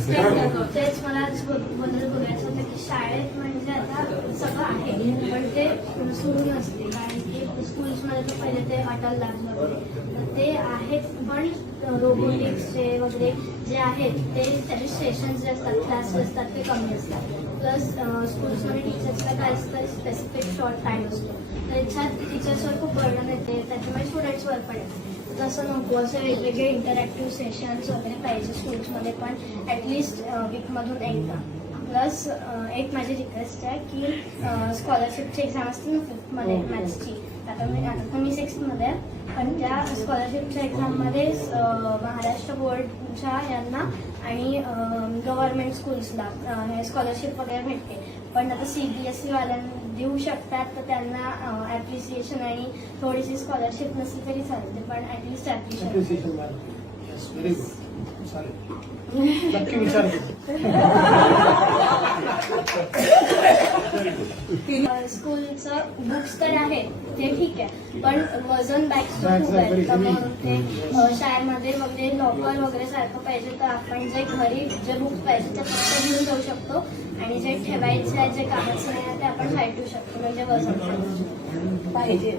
तेच मला बदल बोलायचं होतं की शाळेत म्हणजे आता सगळं आहे पण ते सुरू नसते कारण की स्कूल्समध्ये तर पहिले ते वाटायला लागलं आहेत पण रोबोटिक्सचे वगैरे जे आहेत ते त्याचे सेशन्स जे असतात क्लास असतात ते कमी असतात. प्लस स्कूल्समध्ये टीचर्सला काय असतं स्पेसिफिक शॉर्ट टाईम असतो. त्याच्यात टीचर्सवर खूप बर्डन येते त्याच्यामुळे स्टुडंट्सवर पण येते. तसं नको असं वेगवेगळे इंटरॅक्टिव्ह सेशन्स वगैरे पाहिजे स्कूल्समध्ये पण ॲटलिस्ट वीकमधून एकदा. प्लस एक माझी रिक्वेस्ट आहे की स्कॉलरशिपची एक्झाम असते ना फिफ्थमध्ये मॅथ्सची आता मी आता मी सिक्स्थमध्ये पण त्या स्कॉलरशिपच्या एक्झाममध्ये महाराष्ट्र बोर्डच्या यांना आणि गव्हर्नमेंट स्कूल्सला हे स्कॉलरशिप वगैरे भेटते. पण आता सी बी एस वाल्यांना देऊ शकतात तर त्यांना ॲप्रिसिएशन आणि थोडीशी स्कॉलरशिप नसली तरी चालते पण ॲटलिस्ट ॲप्रिशिएशन नक्की विचार स्कूलचं बुक्स तर आहेत ते ठीक आहे. पण वजन बॅग्स खूप आहेत मग. ते शाळेमध्ये वगैरे लॉकर वगैरे सारखं पाहिजे तर आपण जे घरी जे बुक्स पाहिजे ते फक्त घेऊन जाऊ शकतो. आणि जे ठेवायचे आहे जे कामाचं नाही आहे ते आपण साईड ठेवू शकतो. म्हणजे वजन. पाहिजे.